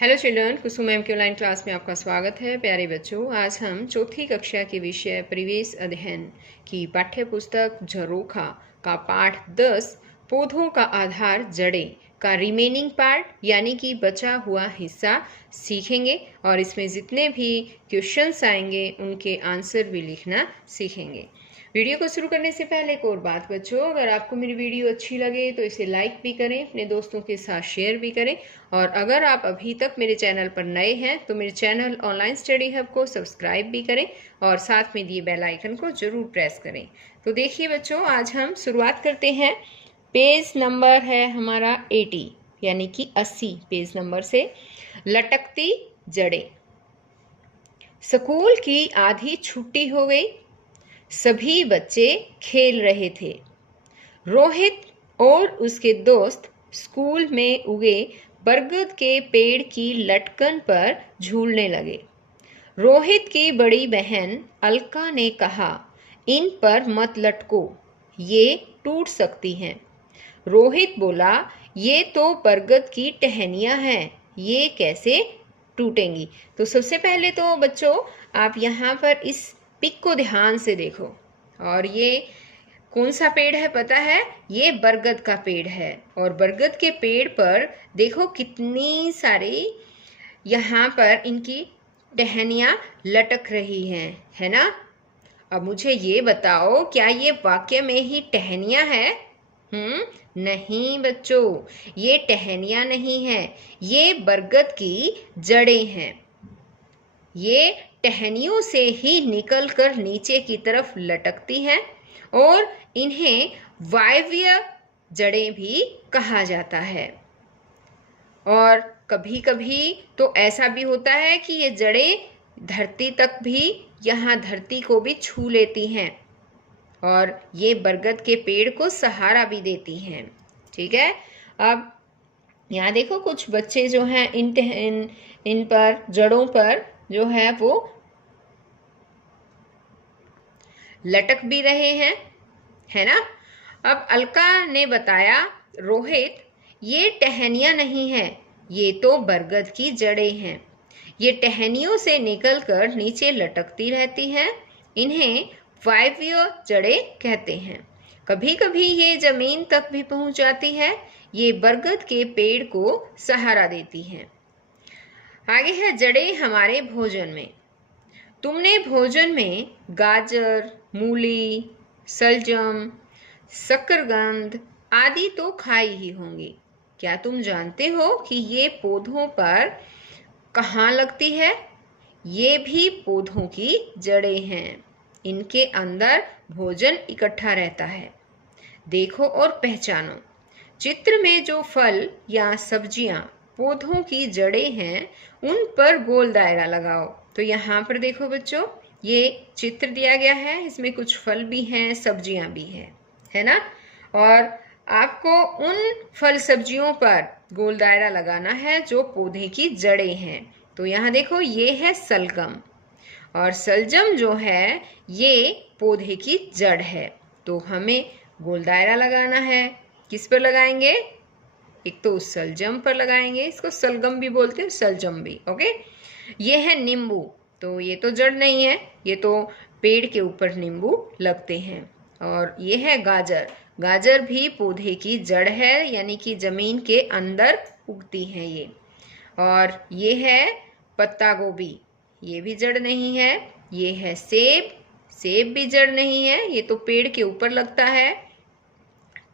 Hello children, कुसुम ma'am की online class में आपका स्वागत है। प्यारे बच्चों, आज हम चौथी कक्षा के विषय परिवेश अध्ययन की पाठ्य पुस्तक झरोखा का पाठ 10 पौधों का आधार जड़ें का रिमेनिंग पार्ट यानी कि बचा हुआ हिस्सा सीखेंगे और इसमें जितने भी क्वेश्चंस आएंगे उनके आंसर भी लिखना सीखेंगे। वीडियो को शुरू करने से पहले एक और बात बच्चों, अगर आपको मेरी वीडियो अच्छी लगे तो इसे लाइक भी करें, अपने दोस्तों के साथ शेयर भी करें और अगर आप अभी तक मेरे चैनल पर नए हैं तो मेरे चैनल ऑनलाइन स्टडी हब को सब्सक्राइब भी करें और साथ में दिए बेल आइकन को जरूर प्रेस करें। तो देखिए बच्चों, आज हम शुरुआत करते हैं। पेज नंबर है हमारा 80 यानी कि 80 पेज नंबर से। लटकती जड़ें। स्कूल की आधी छुट्टी हो गई, सभी बच्चे खेल रहे थे। रोहित और उसके दोस्त स्कूल में उगे बरगद के पेड़ की लटकन पर झूलने लगे। रोहित की बड़ी बहन अलका ने कहा, इन पर मत लटको, ये टूट सकती हैं। रोहित बोला, ये तो बरगद की टहनियाँ हैं, ये कैसे टूटेंगी। तो सबसे पहले तो बच्चों आप यहाँ पर इस पिक को ध्यान से देखो और ये कौन सा पेड़ है पता है? ये बरगद का पेड़ है और बरगद के पेड़ पर देखो कितनी सारी यहाँ पर इनकी टहनियाँ लटक रही हैं, है ना। अब मुझे ये बताओ, क्या ये वाकई में ही टहनियाँ हैं? नहीं बच्चों, ये टहनियाँ नहीं है, ये बरगद की जड़ें हैं। ये टहनियों से ही निकलकर नीचे की तरफ लटकती हैं और इन्हें वायव्य जड़ें भी कहा जाता है। और कभी कभी तो ऐसा भी होता है कि ये जड़ें धरती तक भी, यहाँ धरती को भी छू लेती हैं और ये बरगद के पेड़ को सहारा भी देती हैं। ठीक है, अब यहाँ देखो कुछ बच्चे जो हैं इन पर जड़ों पर जो है वो लटक भी रहे हैं, है ना। अब अलका ने बताया, रोहित ये टहनियाँ नहीं हैं, ये तो बरगद की जड़ें हैं। ये टहनियों से निकलकर नीचे लटकती रहती हैं, इन्हें वायव्य जड़ें कहते हैं। कभी कभी ये जमीन तक भी पहुंच जाती है, ये बरगद के पेड़ को सहारा देती हैं। आगे है जड़ें हमारे भोजन में। तुमने भोजन में गाजर, मूली, सलजम, शकरकंद आदि तो खाई ही होंगी। क्या तुम जानते हो कि ये पौधों पर कहाँ लगती है? ये भी पौधों की जड़ें हैं, इनके अंदर भोजन इकट्ठा रहता है। देखो और पहचानो। चित्र में जो फल या सब्जियां पौधों की जड़ें हैं उन पर गोल दायरा लगाओ। तो यहाँ पर देखो बच्चों, ये चित्र दिया गया है, इसमें कुछ फल भी हैं, सब्जियां भी हैं, है ना। और आपको उन फल सब्जियों पर गोल दायरा लगाना है जो पौधे की जड़ें हैं। तो यहाँ देखो, ये है सलगम और सलजम जो है ये पौधे की जड़ है। तो हमें गोल दायरा लगाना है। किस पर लगाएंगे? एक तो सलजम पर लगाएंगे, इसको सलगम भी बोलते हैं, सलजम भी। ओके, ये है नींबू, तो ये तो जड़ नहीं है, ये तो पेड़ के ऊपर नींबू लगते हैं। और ये है गाजर, गाजर भी पौधे की जड़ है यानी कि जमीन के अंदर उगती है ये। और ये है पत्ता गोभी, ये भी जड़ नहीं है। ये है सेब, सेब भी जड़ नहीं है, ये तो पेड़ के ऊपर लगता है।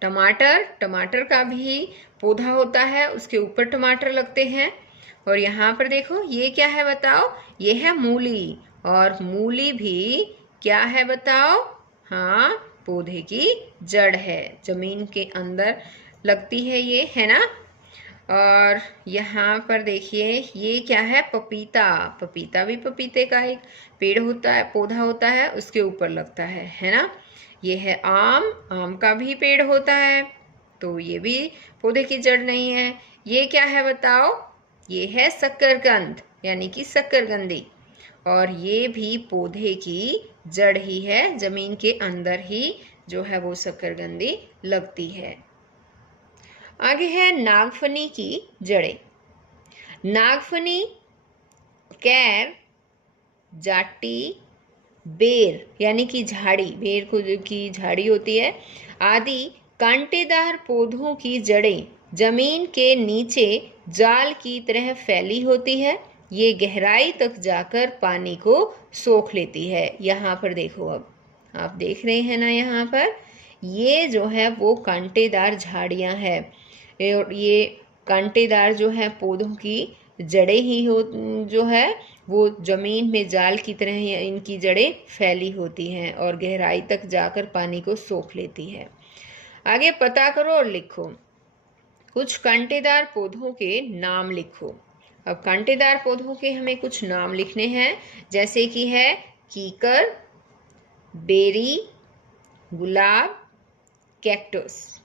टमाटर, टमाटर का भी पौधा होता है, उसके ऊपर टमाटर लगते हैं। और यहाँ पर देखो, ये क्या है बताओ? ये है मूली और मूली भी क्या है बताओ? हाँ, पौधे की जड़ है, जमीन के अंदर लगती है ये, है ना। और यहाँ पर देखिए, ये क्या है? पपीता, पपीता भी पपीते का एक पेड़ होता है, पौधा होता है, उसके ऊपर लगता है ना। ये है आम, आम का भी पेड़ होता है, तो ये भी पौधे की जड़ नहीं है। ये क्या है बताओ? ये है शकरकंद यानी कि शकरकंदी और ये भी पौधे की जड़ ही है, जमीन के अंदर ही जो है वो शकरकंदी लगती है। आगे है नागफनी की जड़ें। नागफनी, कैर, जाटी, बेर यानी कि झाड़ी, बेर की झाड़ी होती है आदि कांटेदार पौधों की जड़ें जमीन के नीचे जाल की तरह फैली होती है। ये गहराई तक जाकर पानी को सोख लेती है। यहाँ पर देखो, अब आप देख रहे हैं ना, यहाँ पर ये जो है वो कांटेदार झाड़ियाँ हैं और ये कांटेदार जो है पौधों की जड़ें ही हो, जो है वो जमीन में जाल की तरह इनकी जड़ें फैली होती हैं और गहराई तक जाकर पानी को सोख लेती है। आगे पता करो और लिखो। कुछ कांटेदार पौधों के नाम लिखो। अब कांटेदार पौधों के हमें कुछ नाम लिखने हैं, जैसे कि है कीकर, बेरी, गुलाब, कैक्टस।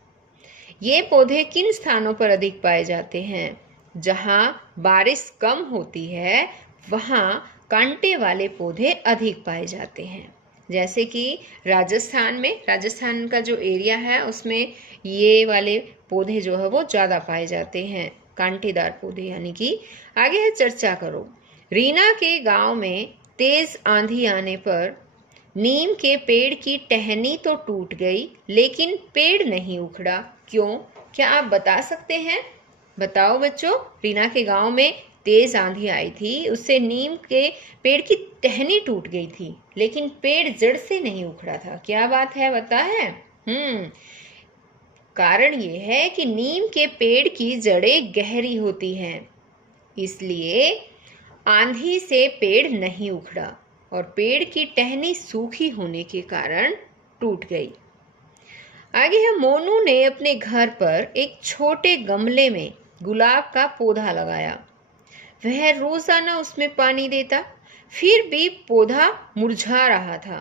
ये पौधे किन स्थानों पर अधिक पाए जाते हैं? जहाँ बारिश कम होती है वहाँ कांटे वाले पौधे अधिक पाए जाते हैं। जैसे कि राजस्थान में, राजस्थान का जो एरिया है उसमें ये वाले पौधे जो है वो ज़्यादा पाए जाते हैं, कांटेदार पौधे यानी कि। आगे है चर्चा करो। रीना के गांव में तेज आंधी आने पर नीम के पेड़ की टहनी तो टूट गई लेकिन पेड़ नहीं उखड़ा, क्यों? क्या आप बता सकते हैं? बताओ बच्चों। रीना के गांव में तेज आंधी आई थी, उससे नीम के पेड़ की टहनी टूट गई थी लेकिन पेड़ जड़ से नहीं उखड़ा था। क्या बात है, पता है? कारण ये है कि नीम के पेड़ की जड़ें गहरी होती हैं, इसलिए आंधी से पेड़ नहीं उखड़ा और पेड़ की टहनी सूखी होने के कारण टूट गई। आगे है मोनू ने अपने घर पर एक छोटे गमले में गुलाब का पौधा लगाया। वह रोजाना उसमें पानी देता, फिर भी पौधा मुरझा रहा था,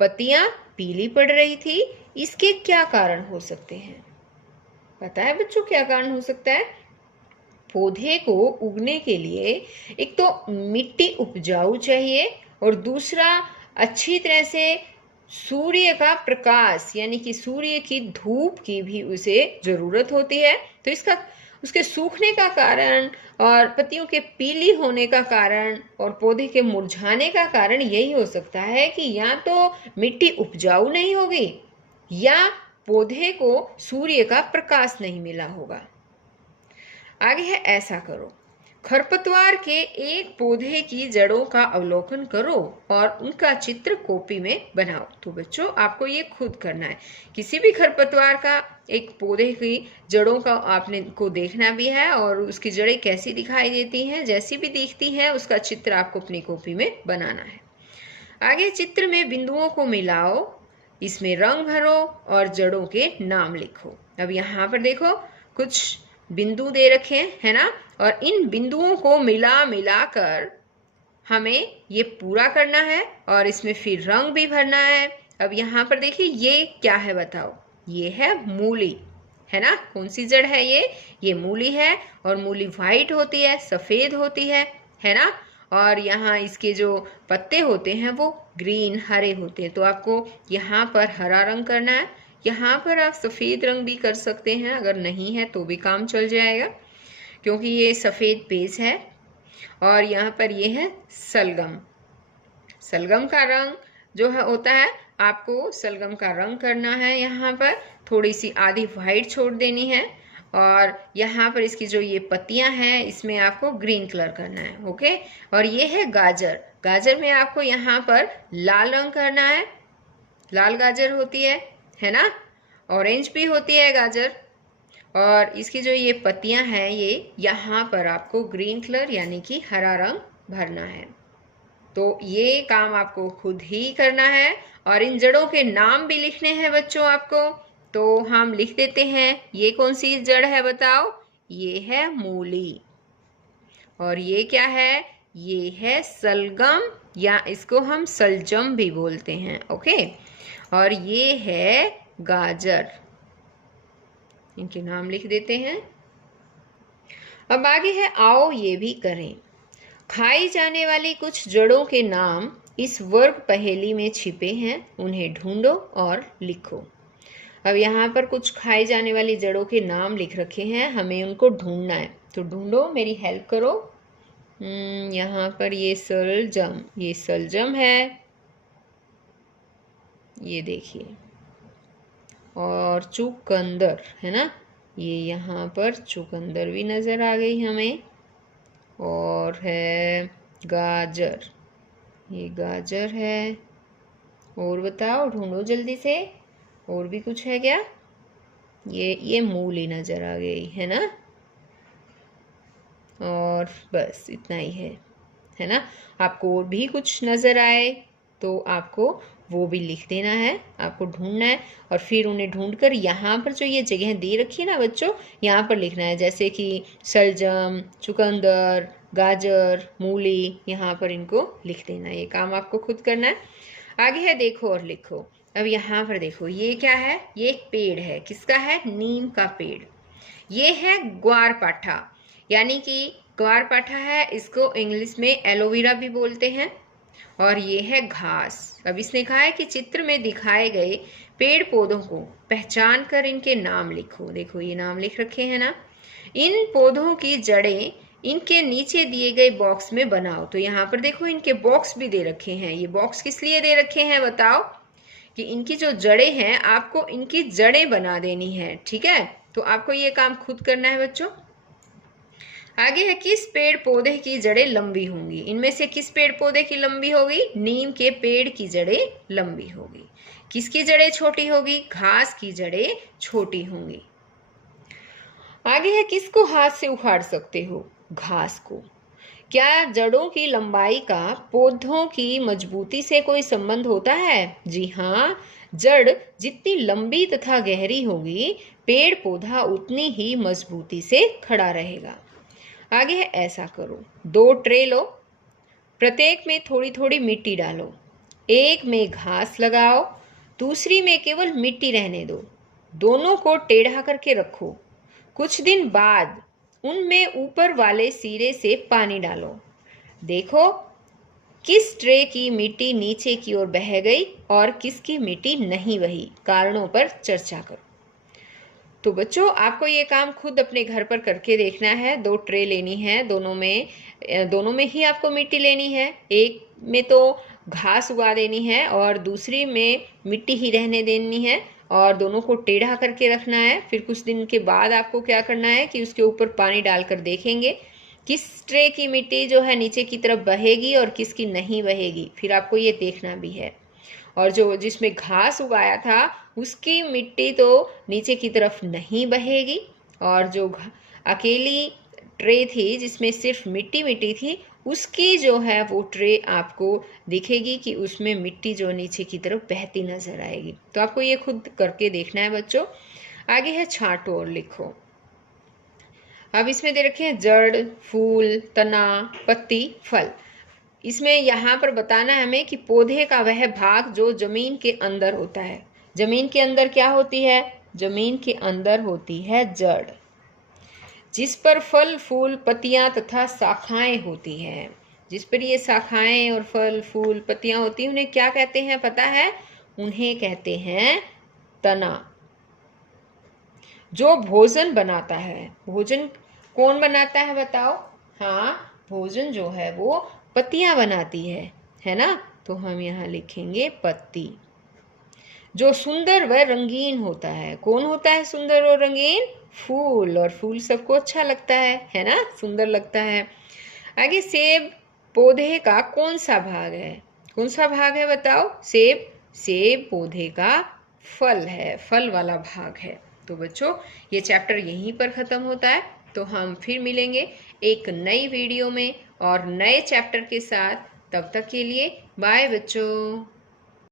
पत्तियां पीली पड़ रही थी। इसके क्या कारण हो सकते हैं? पता है बच्चों क्या कारण हो सकता है? पौधे को उगने के लिए एक तो मिट्टी उपजाऊ चाहिए और दूसरा अच्छी तरह से सूर्य का प्रकाश यानी कि सूर्य की धूप की भी उसे जरूरत होती है। तो इसका उसके सूखने का कारण और पत्तियों के पीली होने का कारण और पौधे के मुरझाने का कारण यही हो सकता है कि या तो मिट्टी उपजाऊ नहीं होगी या पौधे को सूर्य का प्रकाश नहीं मिला होगा। आगे है ऐसा करो। खरपतवार के एक पौधे की जड़ों का अवलोकन करो और उनका चित्र कॉपी में बनाओ। तो बच्चों आपको ये खुद करना है। किसी भी खरपतवार का एक पौधे की जड़ों का आपने को देखना भी है और उसकी जड़ें कैसी दिखाई देती हैं, जैसी भी दिखती हैं उसका चित्र आपको अपनी कॉपी में बनाना है। आगे चित्र में बिंदुओं को मिलाओ, इसमें रंग भरो और जड़ों के नाम लिखो। अब यहाँ पर देखो कुछ बिंदु दे रखे हैं ना, और इन बिंदुओं को मिला कर हमें ये पूरा करना है और इसमें फिर रंग भी भरना है। अब यहाँ पर देखिए ये क्या है बताओ? ये है मूली, है ना? कौन सी जड़ है ये मूली है और मूली व्हाइट होती है, सफेद होती है ना? और यहाँ इसके जो पत्ते होते हैं वो ग्रीन हरे होते हैं। तो आपको यहाँ पर हरा रंग करना है, यहाँ पर आप सफ़ेद रंग भी कर सकते हैं, अगर नहीं है तो भी काम चल जाएगा क्योंकि ये सफ़ेद पेज है। और यहाँ पर ये है सलगम। सलगम का रंग जो है होता है, आपको सलगम का रंग करना है। यहाँ पर थोड़ी सी आधी वाइट छोड़ देनी है और यहाँ पर इसकी जो ये पत्तियां हैं इसमें आपको ग्रीन कलर करना है। ओके। और ये है गाजर। गाजर में आपको यहाँ पर लाल रंग करना है, लाल गाजर होती है ना? ऑरेंज भी होती है गाजर। और इसकी जो ये पत्तियां हैं ये यहाँ पर आपको ग्रीन कलर यानी कि हरा रंग भरना है। तो ये काम आपको खुद ही करना है और इन जड़ों के नाम भी लिखने हैं बच्चों आपको। तो हम लिख देते हैं। ये कौन सी जड़ है बताओ? ये है मूली। और ये क्या है? ये है सलगम या इसको हम सलजम भी बोलते हैं। ओके। और ये है गाजर। इनके नाम लिख देते हैं। अब आगे है आओ ये भी करें। खाई जाने वाली कुछ जड़ों के नाम इस वर्ग पहेली में छिपे हैं, उन्हें ढूंढो और लिखो। अब यहाँ पर कुछ खाई जाने वाली जड़ों के नाम लिख रखे हैं, हमें उनको ढूंढना है। तो ढूंढो, मेरी हेल्प करो। यहाँ पर ये सलजम है, ये देखिए, और चुकंदर है ना, ये यहाँ पर चुकंदर भी नज़र आ गई हमें। और है गाजर, ये गाजर है। और बताओ, ढूंढो जल्दी से, और भी कुछ है क्या? ये मूली नज़र आ गई है ना। और बस इतना ही है ना। आपको और भी कुछ नज़र आए तो आपको वो भी लिख देना है, आपको ढूंढना है और फिर उन्हें ढूंढकर यहाँ पर जो ये जगह दे रखी है ना बच्चों, यहाँ पर लिखना है। जैसे कि सलजम, चुकंदर, गाजर, मूली, यहाँ पर इनको लिख देना है। ये काम आपको खुद करना है। आगे है, देखो और लिखो। अब यहाँ पर देखो, ये क्या है? ये एक पेड़ है। किसका है? नीम का पेड़। ये है ग्वारपाठा, यानी कि ग्वारपाठा है, इसको इंग्लिश में एलोवेरा भी बोलते हैं। और ये है घास। अब इसने कहा है कि चित्र में दिखाए गए पेड़ पौधों को पहचान कर इनके नाम लिखो। देखो ये नाम लिख रखे हैं ना। इन पौधों की जड़ें इनके नीचे दिए गए बॉक्स में बनाओ। तो यहाँ पर देखो इनके बॉक्स भी दे रखे हैं। ये बॉक्स किस लिए दे रखे हैं बताओ? कि इनकी जो जड़ें हैं, आपको इनकी जड़ें बना देनी है। ठीक है, तो आपको ये काम खुद करना है बच्चों। आगे है, किस पेड़ पौधे की जड़ें लंबी होंगी? इनमें से किस पेड़ पौधे की लंबी होगी? नीम के पेड़ की जड़ें लंबी होगी। किसकी जड़ें छोटी होगी? घास की जड़ें छोटी होंगी। आगे है, किसको हाथ से उखाड़ सकते हो? घास को। क्या जड़ों की लंबाई का पौधों की मजबूती से कोई संबंध होता है? जी हाँ, जड़ जितनी लंबी तथा गहरी होगी, पेड़ पौधा उतनी ही मजबूती से खड़ा रहेगा। आगे है, ऐसा करो, 2 ट्रे लो, प्रत्येक में थोड़ी थोड़ी मिट्टी डालो। एक में घास लगाओ, दूसरी में केवल मिट्टी रहने दो। दोनों को टेढ़ा करके रखो। कुछ दिन बाद उनमें ऊपर वाले सिरे से पानी डालो। देखो किस ट्रे की मिट्टी नीचे की ओर बह गई और किसकी मिट्टी नहीं बही। कारणों पर चर्चा करो। तो बच्चों, आपको ये काम खुद अपने घर पर करके देखना है। 2 ट्रे लेनी है, दोनों में ही आपको मिट्टी लेनी है। एक में तो घास उगा देनी है और दूसरी में मिट्टी ही रहने देनी है, और दोनों को टेढ़ा करके रखना है। फिर कुछ दिन के बाद आपको क्या करना है कि उसके ऊपर पानी डालकर देखेंगे किस ट्रे की मिट्टी जो है नीचे की तरफ बहेगी और किसकी नहीं बहेगी। फिर आपको ये देखना भी है। और जो जिसमें घास उगाया था उसकी मिट्टी तो नीचे की तरफ नहीं बहेगी, और जो अकेली ट्रे थी जिसमें सिर्फ मिट्टी मिट्टी थी, उसकी जो है वो ट्रे आपको दिखेगी कि उसमें मिट्टी जो नीचे की तरफ बहती नजर आएगी। तो आपको ये खुद करके देखना है बच्चों। आगे है, छांटो और लिखो। अब इसमें दे रखे हैं जड़, फूल, तना, पत्ती, फल। इसमें यहाँ पर बताना है हमें कि पौधे का वह भाग जो जमीन के अंदर होता है। जमीन के अंदर क्या होती है? जमीन के अंदर होती है जड़, जिस पर फल, फूल, पत्तियां तथा शाखाएं होती हैं। जिस पर ये शाखाएं और फल, फूल, पत्तियां होती हैं, उन्हें क्या कहते हैं पता है? उन्हें कहते हैं तना। जो भोजन बनाता है, भोजन कौन बनाता है बताओ? हाँ, भोजन जो है वो पत्तियां बनाती है ना। तो हम यहाँ लिखेंगे पत्ती। जो सुंदर व रंगीन होता है, कौन होता है सुंदर और रंगीन? फूल। और फूल सबको अच्छा लगता है ना, सुंदर लगता है। आगे, सेब पौधे का कौन सा भाग है? कौन सा भाग है बताओ? सेब पौधे का फल है, फल वाला भाग है। तो बच्चों, ये चैप्टर यहीं पर ख़त्म होता है। तो हम फिर मिलेंगे एक नई वीडियो में और नए चैप्टर के साथ। तब तक के लिए बाय बच्चों।